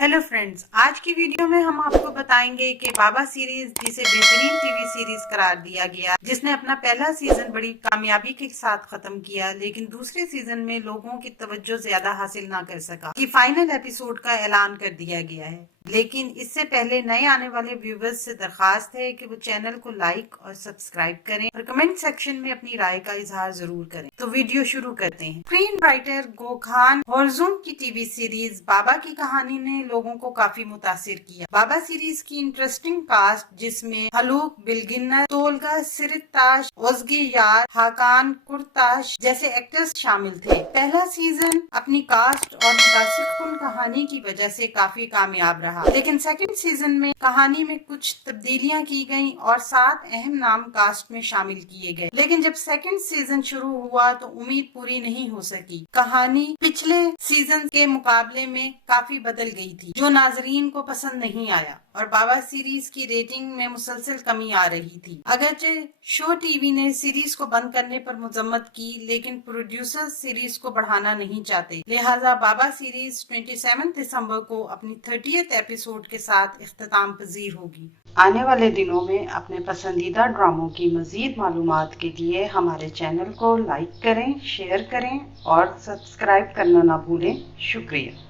Hello friends, आज की video में हम आपको बताएंगे कि बाबा सीरीज, जिसे बेहतरीन टीवी सीरीज करार दिया गया, जिसने अपना पहला सीजन बड़ी कामयाबी के साथ खत्म किया, लेकिन दूसरे सीजन में लोगों की तवज्जो ज्यादा हासिल ना कर सका, कि फाइनल एपिसोड का ऐलान कर दिया गया है। लेकिन इससे पहले नए आने वाले व्यूवर्स से दरखास्त है कि वो चैनल को लाइक और सब्सक्राइब करें और कमेंट सेक्शन में अपनी राय का इजहार जरूर करें। तो वीडियो शुरू करते हैं। स्क्रीन राइटर गोखान हॉर्जुम की टीवी सीरीज बाबा की कहानी ने लोगों को काफी मुतासिर किया। बाबा सीरीज की इंटरेस्टिंग कास्ट, जिसमें हलूक बिलगिन्नर, तोलगा सिरिताश, ओजगी यार, हाकान कुर्ताश जैसे एक्टर्स शामिल थे। पहला सीजन अपनी कास्ट और मुतासिरकुन कहानी की वजह से काफी कामयाब रहा, लेकिन सेकंड सीजन में कहानी में कुछ तब्दीलियां की गईं और 7 अहम नाम कास्ट में शामिल किए गए। लेकिन जब सेकंड सीजन शुरू हुआ तो उम्मीद पूरी नहीं हो सकी। कहानी पिछले सीजन के मुकाबले में काफी बदल गई थी, जो नाजरीन को पसंद नहीं आया, और बाबा सीरीज की रेटिंग में मुसलसल कमी आ रही थी। अगरचे शो टीवी ने सीरीज को बंद करने पर मजम्मत की, लेकिन प्रोड्यूसर सीरीज को बढ़ाना नहीं चाहते, लिहाजा बाबा सीरीज 27 दिसंबर को अपनी 30th एपिसोड के साथ इख्तिताम पजीर होगी। आने वाले दिनों में अपने पसंदीदा ड्रामों की मजीद मालूमात के लिए हमारे चैनल को लाइक करें, शेयर करें और सब्सक्राइब करना ना भूलें। शुक्रिया।